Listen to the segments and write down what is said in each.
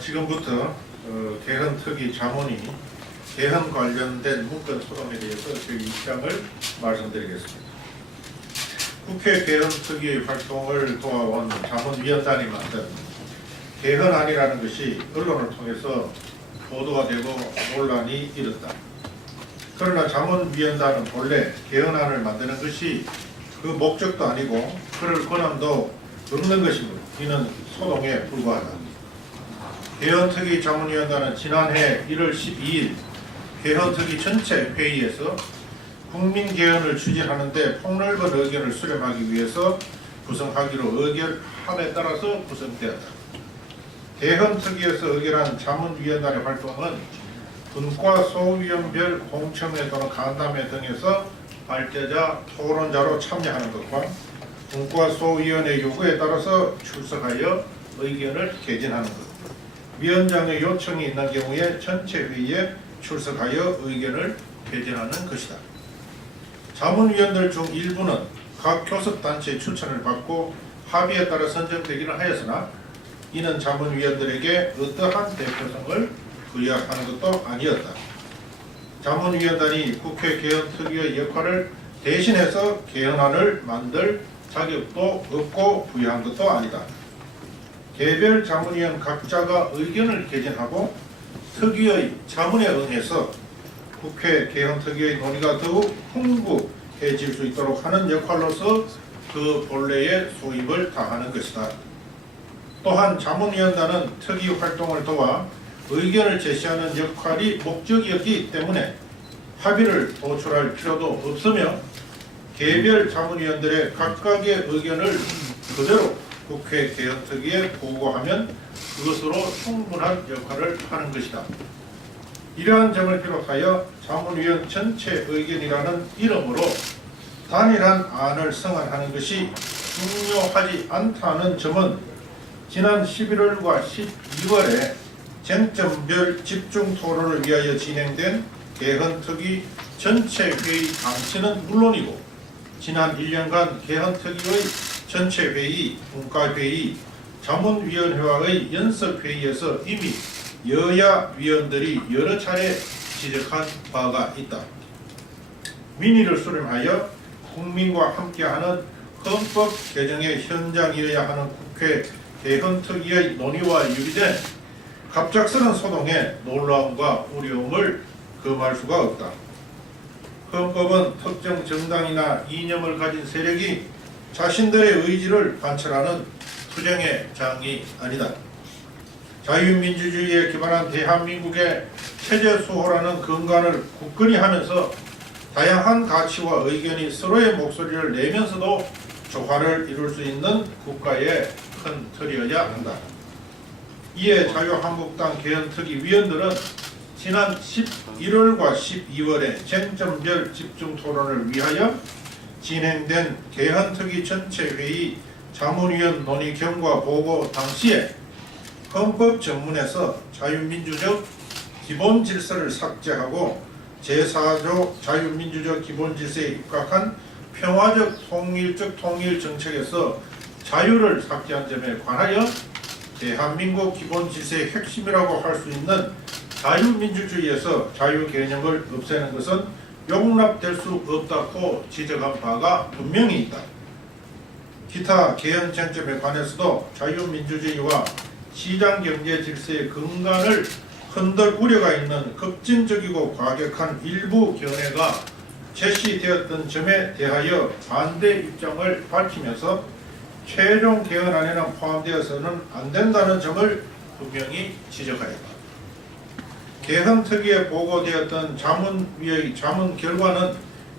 지금부터 개헌특위 자문위 개헌 관련된 문건 소동에 대해서 저희 입장을 말씀드리겠습니다. 국회 개헌특위 활동을 도와온 자문위원단이 만든 개헌안이라는 것이 언론을 통해서 보도가 되고 논란이 일었다. 그러나 자문위원단은 본래 개헌안을 만드는 것이 그 목적도 아니고 그럴 권한도 없는 것이므로 이는 소동에 불과하다. 개헌특위 자문위원단은 지난해 1월 12일 개헌특위 전체 회의에서 국민개헌을 추진하는 데 폭넓은 의견을 수렴하기 위해서 구성하기로 의결함에 따라서 구성되었다. 개헌특위에서 의결한 자문위원단의 활동은 분과 소위원별 공청회 또는 간담회 등에서 발제자, 토론자로 참여하는 것과 분과 소위원의 요구에 따라서 출석하여 의견을 개진하는 것, 위원장의 요청이 있는 경우에 전체 회의에 출석하여 의견을 개진하는 것이다. 자문위원들 중 일부는 각 교섭단체의 추천을 받고 합의에 따라 선정되기는 하였으나 이는 자문위원들에게 어떠한 대표성을 부여하는 것도 아니었다. 자문위원단이 국회 개헌특위의 역할을 대신해서 개헌안을 만들 자격도 없고 부여한 것도 아니다. 개별 자문위원 각자가 의견을 개진하고 특위의 자문에 응해서 국회 개헌특위의 논의가 더욱 풍부해질 수 있도록 하는 역할로서 그 본래의 소임을 다하는 것이다. 또한 자문위원단은 특위 활동을 도와 의견을 제시하는 역할이 목적이었기 때문에 합의를 도출할 필요도 없으며 개별 자문위원들의 각각의 의견을 그대로 국회 개헌특위에 보고하면 그것으로 충분한 역할을 하는 것이다. 이러한 점을 비롯하여 자문위원 전체 의견이라는 이름으로 단일한 안을 성안하는 것이 중요하지 않다는 점은 지난 11월과 12월에 쟁점별 집중 토론을 위하여 진행된 개헌특위 전체 회의 당시는 물론이고 지난 1년간 개헌특위의 전체 회의, 분과회의, 자문위원회와의 연석회의에서 이미 여야 위원들이 여러 차례 지적한 바가 있다. 민의를 수렴하여 국민과 함께하는 헌법 개정의 현장이어야 하는 국회 개헌특위의 논의와 유리된 갑작스런 소동에 놀라움과 우려움을 금할 수가 없다. 헌법은 특정 정당이나 이념을 가진 세력이 자신들의 의지를 관철하는 투쟁의 장이 아니다. 자유민주주의에 기반한 대한민국의 체제 수호라는 근간을 굳건히 하면서 다양한 가치와 의견이 서로의 목소리를 내면서도 조화를 이룰 수 있는 국가의 큰 틀이어야 한다. 이에 자유한국당 개헌특위 위원들은 지난 11월과 12월에 쟁점별 집중 토론을 위하여 진행된 개헌특위 전체 회의 자문위원 논의 경과 보고 당시에 헌법 전문에서 자유민주적 기본질서를 삭제하고 제4조 자유민주적 기본질서에 입각한 평화적 통일적 통일 정책에서 자유를 삭제한 점에 관하여 대한민국 기본질서의 핵심이라고 할 수 있는 자유민주주의에서 자유 개념을 없애는 것은 용납될 수 없다고 지적한 바가 분명히 있다. 기타 개헌 쟁점에 관해서도 자유민주주의와 시장경제 질서의 근간을 흔들 우려가 있는 급진적이고 과격한 일부 견해가 제시되었던 점에 대하여 반대 입장을 밝히면서 최종 개헌안에는 포함되어서는 안 된다는 점을 분명히 지적하였다. 개헌특위에 보고되었던 자문위의 자문 결과는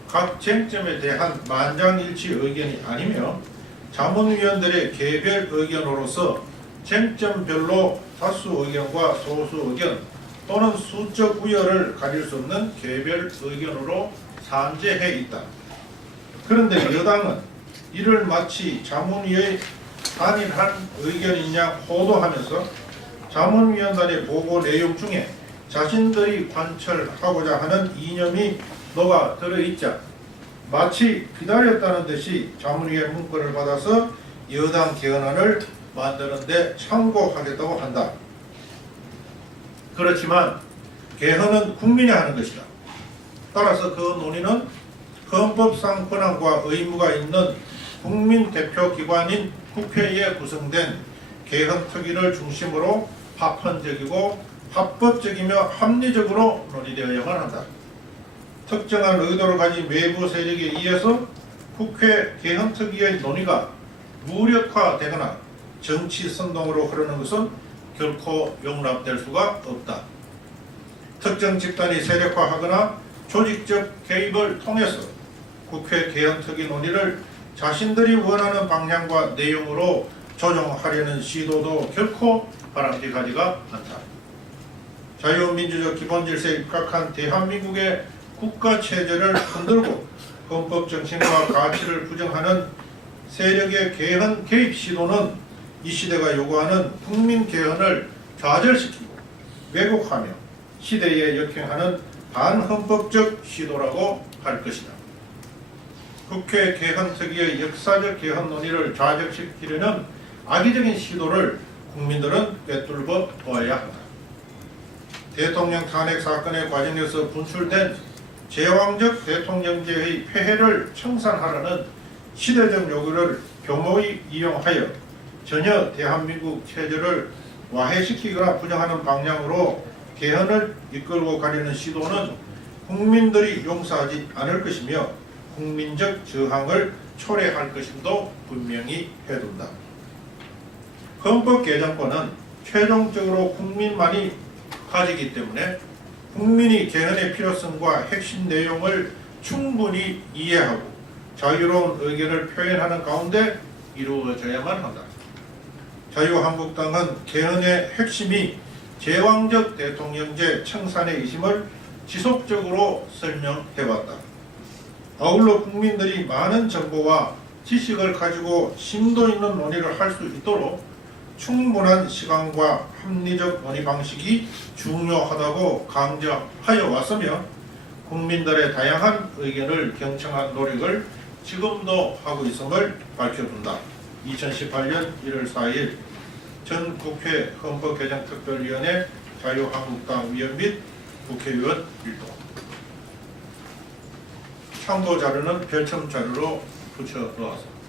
각 쟁점에 대한 만장일치 의견이 아니며 자문위원들의 개별 의견으로서 쟁점별로 다수 의견과 소수 의견 또는 수적 우열을 가릴 수 없는 개별 의견으로 산재해 있다. 그런데 여당은 이를 마치 자문위의 단일한 의견이냐 호도하면서 자문위원단의 보고 내용 중에 자신들이 관철하고자 하는 이념이 녹아 들어있자 마치 기다렸다는 듯이 자문위의 문건을 받아서 여당 개헌안을 만드는 데 참고하겠다고 한다. 그렇지만 개헌은 국민이 하는 것이다. 따라서 그 논의는 헌법상 권한과 의무가 있는 국민 대표 기관인 국회에 구성된 개헌특위를 중심으로 파편적이고 합법적이며 합리적으로 논의되어야만 한다. 특정한 의도를 가진 외부 세력에 의해서 국회 개헌특위의 논의가 무력화되거나 정치 선동으로 흐르는 것은 결코 용납될 수가 없다. 특정 집단이 세력화하거나 조직적 개입을 통해서 국회 개헌특위 논의를 자신들이 원하는 방향과 내용으로 조정하려는 시도도 결코 바람직하지가 않다. 자유민주적 기본질서에 입각한 대한민국의 국가체제를 흔들고 헌법 정신과 가치를 부정하는 세력의 개헌 개입 시도는 이 시대가 요구하는 국민 개헌을 좌절시키고 왜곡하며 시대에 역행하는 반헌법적 시도라고 할 것이다. 국회 개헌특위의 역사적 개헌 논의를 좌절시키려는 악의적인 시도를 국민들은 꿰뚫어 보아야 한다. 대통령 탄핵 사건의 과정에서 분출된 제왕적 대통령제의 폐해를 청산하라는 시대적 요구를 교모히 이용하여 전혀 대한민국 체제를 와해시키거나 부정하는 방향으로 개헌을 이끌고 가려는 시도는 국민들이 용서하지 않을 것이며 국민적 저항을 초래할 것임도 분명히 해둔다. 헌법 개정권은 최종적으로 국민만이 가지기 때문에 국민이 개헌의 필요성과 핵심 내용을 충분히 이해하고 자유로운 의견을 표현하는 가운데 이루어져야만 한다. 자유한국당은 개헌의 핵심이 제왕적 대통령제 청산의 의심을 지속적으로 설명해왔다. 아울러 국민들이 많은 정보와 지식을 가지고 심도 있는 논의를 할 수 있도록 충분한 시간과 합리적 논의 방식이 중요하다고 강조하여 왔으며 국민들의 다양한 의견을 경청한 노력을 지금도 하고 있음을 밝혀둔다. 2018년 1월 4일 전 국회 헌법개정특별위원회 자유한국당 위원 및 국회의원 일동. 참고 자료는 별첨 자료로 붙여 놓았습니다.